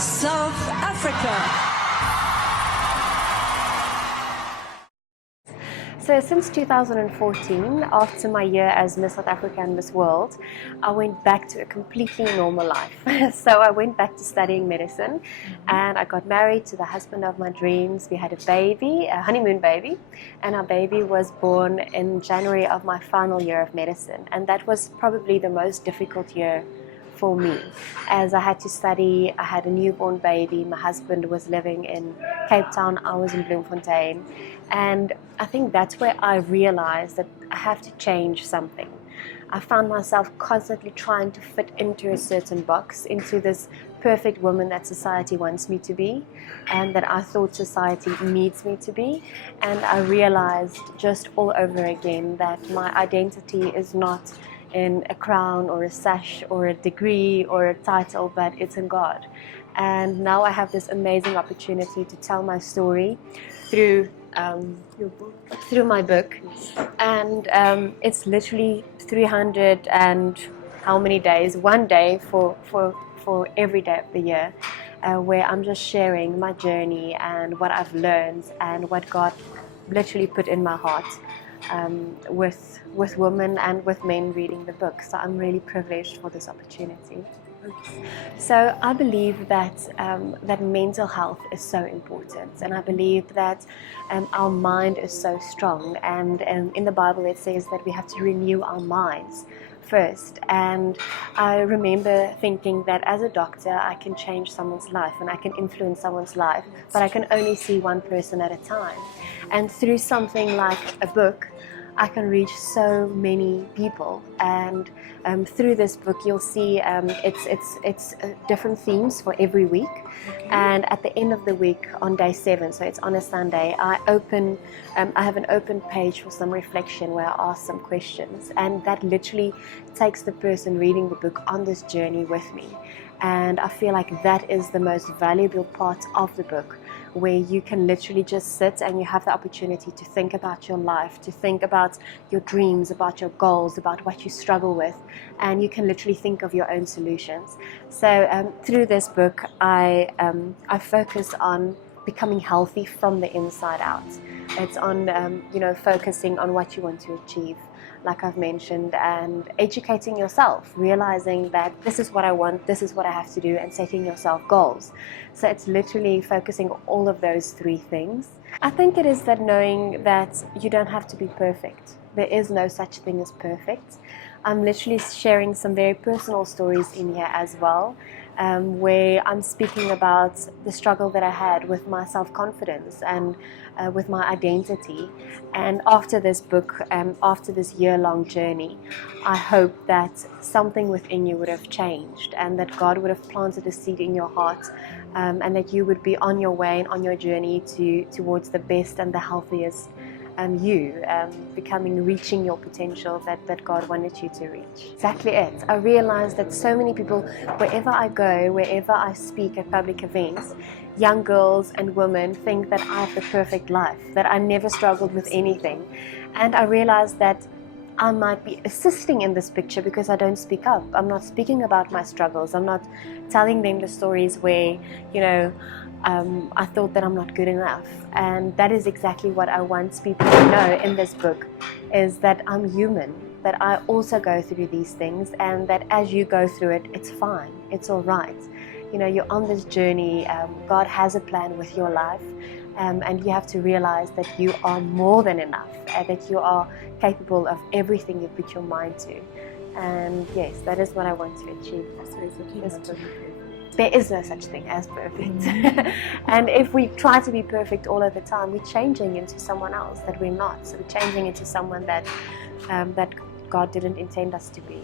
South Africa. So since 2014, after my year as Miss South Africa and Miss World, I went back to a completely normal life. So I went back to studying medicine, and I got married to the husband of my dreams. We had a baby, a honeymoon baby, and our baby was born in January of my final year of medicine. And that was probably the most difficult year for me, as I had to study. I had a newborn baby. My husband was living in Cape Town. I was in Bloemfontein. And I think that's where I realized that I have to change something. I found myself constantly trying to fit into a certain box, into this perfect woman that society wants me to be, and that I thought society needs me to be. And I realized just all over again that my identity is not in a crown or a sash or a degree or a title, but it's in God. And now I have this amazing opportunity to tell my story through my book, and it's literally 300 and how many days, one day for every day of the year, where I'm just sharing my journey and what I've learned and what God literally put in my heart, with women and with men reading the book. So I'm really privileged for this opportunity. So I believe that that mental health is so important, and I believe that our mind is so strong, and in the Bible it says that we have to renew our minds first. And I remember thinking that as a doctor I can change someone's life and I can influence someone's life, but I can only see one person at a time. And through something like a book, I can reach so many people. And through this book you'll see it's different themes for every week. Okay. And at the end of the week, on day 7, so it's on a Sunday, I have an open page for some reflection where I ask some questions, and that literally takes the person reading the book on this journey with me. And I feel like that is the most valuable part of the book, where you can literally just sit and you have the opportunity to think about your life, to think about your dreams, about your goals, about what you struggle with, and you can literally think of your own solutions. So through this book, I focus on becoming healthy from the inside out. It's on focusing on what you want to achieve, like I've mentioned, and educating yourself, realizing that this is what I want, this is what I have to do, and setting yourself goals. So it's literally focusing on all of those 3 things. I think it is that knowing that you don't have to be perfect. There is no such thing as perfect. I'm literally sharing some very personal stories in here as well, where I'm speaking about the struggle that I had with my self-confidence and with my identity. And after this book, after this year-long journey, I hope that something within you would have changed, and that God would have planted a seed in your heart, and that you would be on your way and on your journey towards the best and the healthiest reaching your potential that God wanted you to reach. Exactly it. I realized that so many people, wherever I go, wherever I speak at public events, young girls and women think that I have the perfect life, that I never struggled with anything. And I realized that I might be assisting in this picture because I don't speak up. I'm not speaking about my struggles. I'm not telling them the stories where, I thought that I'm not good enough. And that is exactly what I want people to know in this book, is that I'm human, that I also go through these things, and that as you go through it, it's fine, it's all right. You're on this journey. God has a plan with your life, and you have to realize that you are more than enough, and that you are capable of everything you put your mind to. And yes, that is what I want to achieve. There is no such thing as perfect. And if we try to be perfect all of the time, we're changing into someone else that we're not. So we're changing into someone that God didn't intend us to be.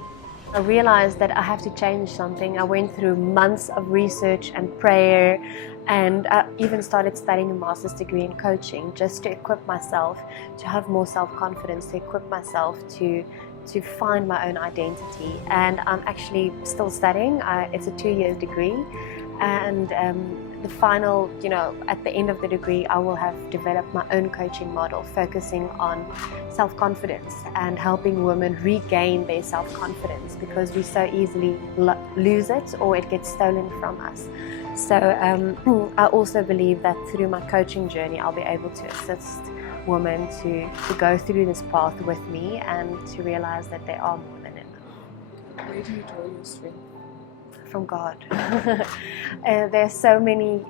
I realized that I have to change something. I went through months of research and prayer, and I even started studying a master's degree in coaching just to equip myself to have more self-confidence, to equip myself to find my own identity. And I'm actually still studying. It's a 2-year degree, and the final, at the end of the degree, I will have developed my own coaching model focusing on self-confidence and helping women regain their self-confidence, because we so easily lose it or it gets stolen from us. So I also believe that through my coaching journey, I'll be able to assist women to go through this path with me and to realize that they are more than enough. Where do you draw your strength? From God. There's so many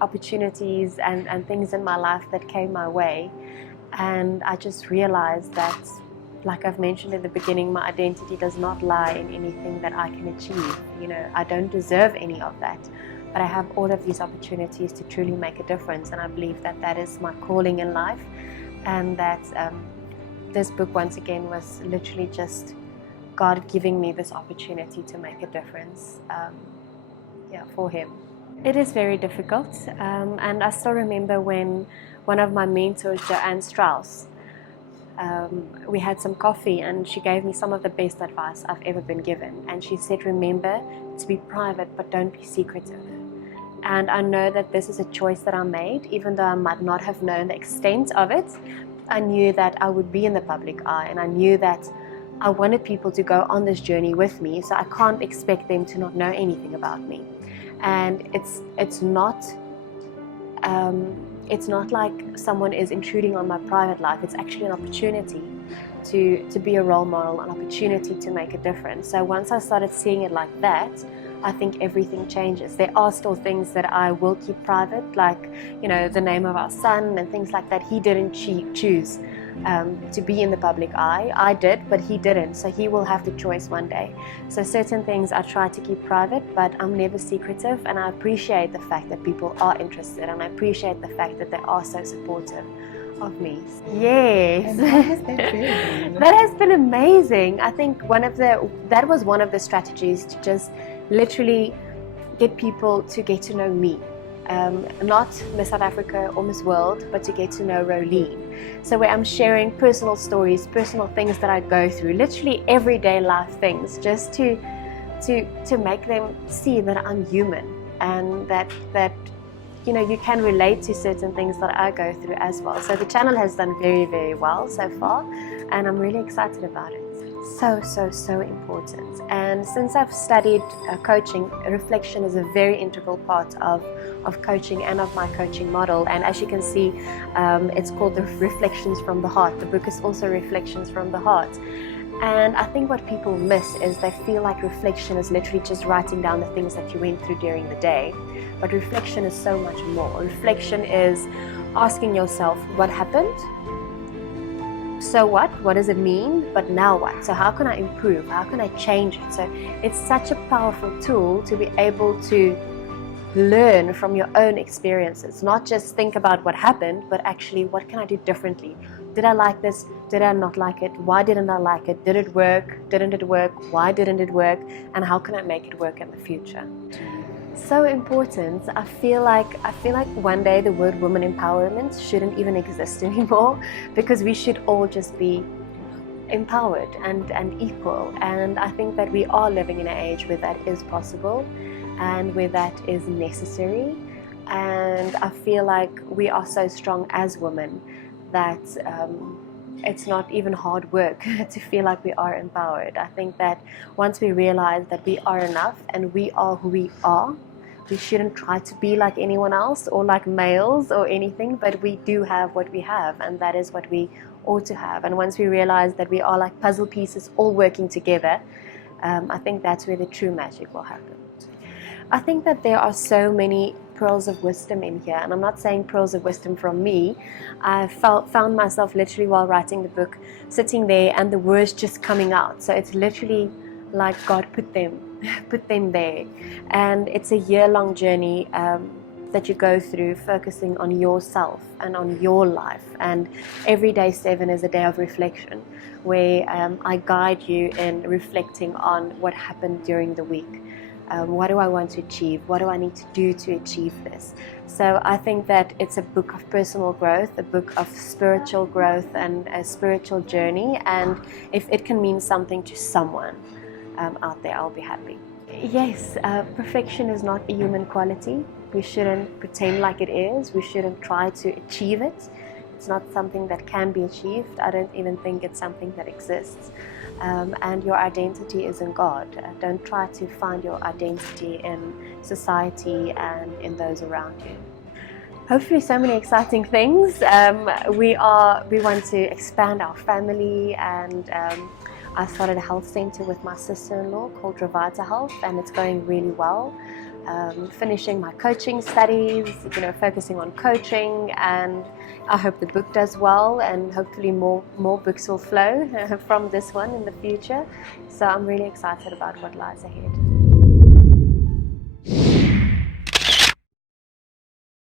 opportunities and things in my life that came my way, and I just realized that, like I've mentioned in the beginning, my identity does not lie in anything that I can achieve. You know, I don't deserve any of that, but I have all of these opportunities to truly make a difference, and I believe that that is my calling in life, and that this book once again was literally just God giving me this opportunity to make a difference for Him. It is very difficult, and I still remember when one of my mentors, Rolene Strauss, we had some coffee and she gave me some of the best advice I've ever been given, and she said, remember to be private but don't be secretive. And I know that this is a choice that I made, even though I might not have known the extent of it. I knew that I would be in the public eye, and I knew that I wanted people to go on this journey with me, so I can't expect them to not know anything about me. And it's not like someone is intruding on my private life. It's actually an opportunity to be a role model, an opportunity to make a difference. So once I started seeing it like that, I think everything changes. There are still things that I will keep private, like, you know, the name of our son and things like that. He didn't choose to be in the public eye. I did, but he didn't, so he will have the choice one day. So certain things I try to keep private, but I'm never secretive, and I appreciate the fact that people are interested, and I appreciate the fact that they are so supportive of me. Yes. And how has that been? That has been amazing. I think that was one of the strategies, to just literally get people to get to know me. Not Miss South Africa or Miss World, but to get to know Rolene. So where I'm sharing personal stories, personal things that I go through, literally everyday life things, just to make them see that I'm human, and that you know, you can relate to certain things that I go through as well. So the channel has done very, very well so far, and I'm really excited about it. So important. And since I've studied coaching, reflection is a very integral part of coaching and of my coaching model. And as you can see, it's called the Reflections from the Heart. The book is also Reflections from the Heart. And I think what people miss is they feel like reflection is literally just writing down the things that you went through during the day. But reflection is so much more. Reflection is asking yourself, what happened? So what? What does it mean? But now what? So how can I improve? How can I change it? So it's such a powerful tool to be able to learn from your own experiences. Not just think about what happened, but actually, what can I do differently? Did I like this? Did I not like it? Why didn't I like it? Did it work? Didn't it work? Why didn't it work? And how can I make it work in the future? So important. I feel like one day the word women empowerment shouldn't even exist anymore, because we should all just be empowered and equal. And I think that we are living in an age where that is possible and where that is necessary. And I feel like we are so strong as women that it's not even hard work to feel like we are empowered. I think that once we realize that we are enough and we are who we are, we shouldn't try to be like anyone else or like males or anything, but we do have what we have, and that is what we ought to have. And once we realize that we are like puzzle pieces all working together, I think that's where the true magic will happen. I think that there are so many pearls of wisdom in here, and I'm not saying pearls of wisdom from me. I found myself literally while writing the book sitting there and the words just coming out. So it's literally like God put them there. And it's a year-long journey that you go through, focusing on yourself and on your life. And every day 7 is a day of reflection, where I guide you in reflecting on what happened during the week. What do I want to achieve? What do I need to do to achieve this? So I think that it's a book of personal growth, a book of spiritual growth and a spiritual journey. And if it can mean something to someone out there, I'll be happy. Yes, perfection is not a human quality. We shouldn't pretend like it is. We shouldn't try to achieve it. It's not something that can be achieved. I don't even think it's something that exists. And your identity is in God. Don't try to find your identity in society and in those around you. Hopefully, so many exciting things. We want to expand our family, and I started a health center with my sister-in-law called Revita Health, and it's going really well. Finishing my coaching studies, focusing on coaching, and I hope the book does well, and hopefully more books will flow from this one in the future. So I'm really excited about what lies ahead.